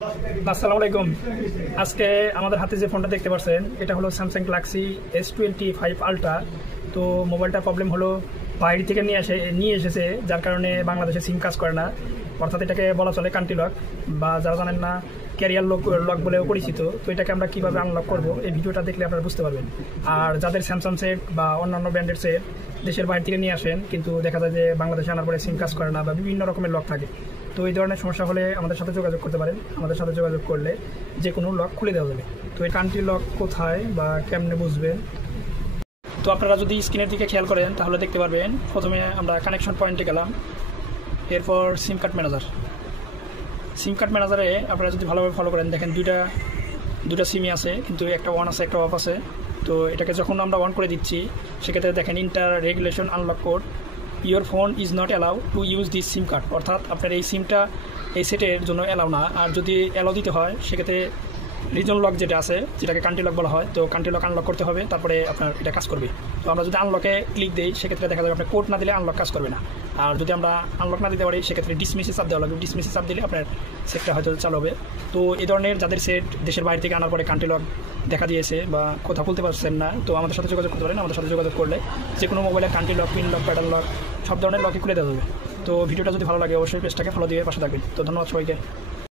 আসসালামু আলাইকুম। আজকে আমাদের হাতে যে ফোনটা দেখতে পাচ্ছেন এটা হলো স্যামসাং গ্যালাক্সি S25 আলট্রা। তো মোবাইলটা প্রবলেম হলো বাইরে থেকে নিয়ে এসেছে, যার কারণে বাংলাদেশে সিম কাজ করে না, অর্থাৎ এটাকে বলা চলে কান্ট্রি লক, বা যারা জানেন না ক্যারিয়ার লক বলেও পরিচিত। তো এটাকে আমরা কীভাবে আনলক করবো এই ভিডিওটা দেখলে আপনারা বুঝতে পারবেন। আর যাদের স্যামসাং সেট বা অন্যান্য ব্র্যান্ডের সেট দেশের বাইরে থেকে নিয়ে আসেন, কিন্তু দেখা যায় যে বাংলাদেশে আনার পরে সিম কাজ করে না বা বিভিন্ন রকমের লক থাকে, তো এই ধরনের সমস্যা হলে আমাদের সাথে যোগাযোগ করতে পারেন। আমাদের সাথে যোগাযোগ করলে যে কোনো লক খুলে দেওয়া যাবে। তো এই কান্ট্রি লক কোথায় বা কেমনে বুঝবেন, তো আপনারা যদি স্ক্রিনের দিকে খেয়াল করেন তাহলে দেখতে পারবেন। প্রথমে আমরা কানেকশন পয়েন্টে গেলাম, এরপর সিম কার্ড ম্যানেজারে আপনারা যদি ভালোভাবে ফলো করেন, দেখেন দুটা সিমই আছে, কিন্তু একটা অন আছে একটা অফ আছে। তো এটাকে যখন আমরা অন করে দিচ্ছি সেক্ষেত্রে দেখেন inter regulation unlock code, your phone is not allow to use this SIM card, অর্থাৎ আপনার এই সিমটা এই সেটের জন্য অ্যালাউ না। আর যদি অ্যালাউ দিতে হয় সেক্ষেত্রে রিজন লক যেটা আছে, যেটাকে কান্ট্রি লক বলা হয়, তো কান্ট্রি লক আনলক করতে হবে, তারপরে আপনার এটা কাজ করবে। তো আমরা যদি আনলকে ক্লিক দিই সেক্ষেত্রে দেখা যাবে আপনার কোড না দিলে আনলক কাজ করবে না। আর যদি আমরা আনলক না দিতে পারি সেক্ষেত্রে ডিসমিসে চাপ দেওয়া লাগবে, ডিসমিসে চাপ দিলে আপনার সেটটা হয়তো চালু হবে। তো এই ধরনের যাদের সেট দেশের বাইরে থেকে আনার পরে কান্ট্রি লক দেখা দিয়েছে বা কোথাও খুলতে পারছেন না, তো আমাদের সাথে যোগাযোগ করতে পারেন। আমাদের সাথে যোগাযোগ করলে যে কোনো মোবাইলের কান্ট্রি লক, পিন লক, প্যাডাল লক সব ধরনের লকই খুলে দেওয়া যাবে। তো ভিডিওটা যদি ভালো লাগে অবশ্যই পেজটাকে ফলো দিয়ে পাশে থাকবেন। তো ধন্যবাদ সবাইকে।